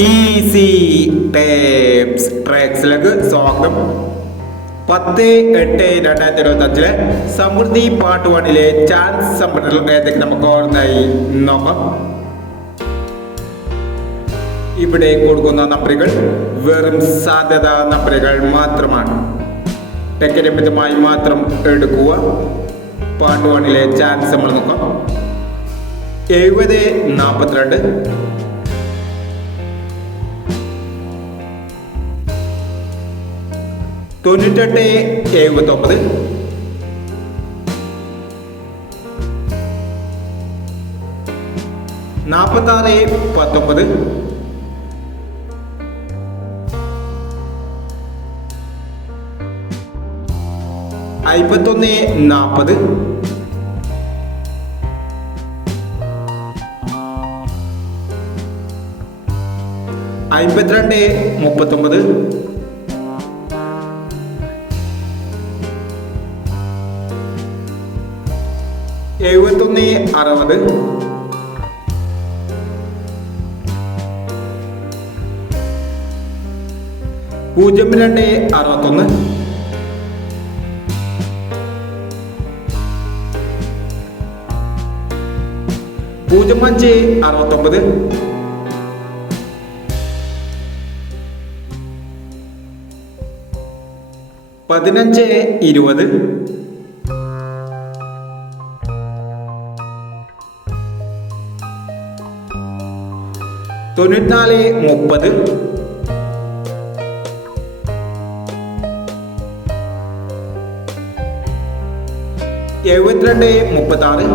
Easy tapes ട്രാക്സിലേക്ക് സ്വാഗതം. പത്ത് എട്ട് രണ്ടായിരത്തി ഇരുപത്തി അഞ്ചിലെ സമൃദ്ധി പാർട്ട് വണ്ണിലെ ചാൻസ് ഏതൊക്കെ നമുക്ക് ഓർമ്മയായി നോക്കാം. ഇവിടെ കൊടുക്കുന്ന നമ്പറുകൾ വെറും സാധ്യത നമ്പറുകൾ മാത്രമാണ്. ടെക്കരമിതമായി മാത്രം എടുക്കുക. പാർട്ട് വണ്ണിലെ ചാൻസ് നമ്മൾ നോക്കാം. എഴുപത് നാൽപ്പത്തിരണ്ട് തൊണ്ണൂറ്റെട്ട് എഴുപത്തൊമ്പത്. നാൽപ്പത്താറ് പത്തൊമ്പത്. അമ്പത്തൊന്ന് നാൽപ്പത് അമ്പത്തിരണ്ട് മുപ്പത്തൊമ്പത്. എഴുപത്തൊന്ന് അറുപത്. പൂജ്യം രണ്ട് അറുപത്തൊന്ന്. പൂജ്യം അഞ്ച് അറുപത്തൊമ്പത്. പതിനഞ്ച് ഇരുപത്. തൊണ്ണൂറ്റിനാല് മുപ്പത്. എഴുപത്തിരണ്ട് മുപ്പത്തി ആറ്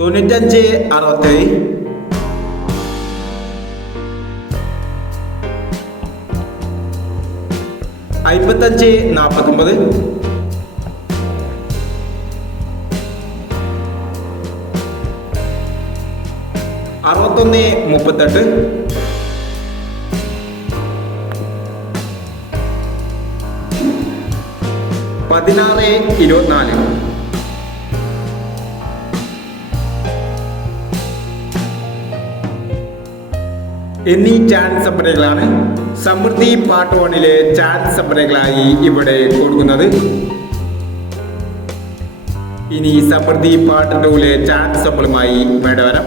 തൊണ്ണൂറ്റഞ്ച് അറുപത്തേഴ്. അയ്പത്തഞ്ച് നാൽപ്പത്തൊമ്പത് അറുപത്തൊന്ന് മുപ്പത്തെട്ട്. പതിനാറ് ഇരുപത്തിനാല്. എന്നീ ചാൻസ് സംഭരങ്ങളാണ് സമൃദ്ധി പാർട്ട് വണ്ണിലെ ചാൻസ് സംഭരങ്ങളായി ഇവിടെ കൊടുക്കുന്നത്. ഇനി സമൃദ്ധി പാർട്ട് ടൂലെ ചാൻസ് സമ്പിളുമായി വേണ്ട വരാം.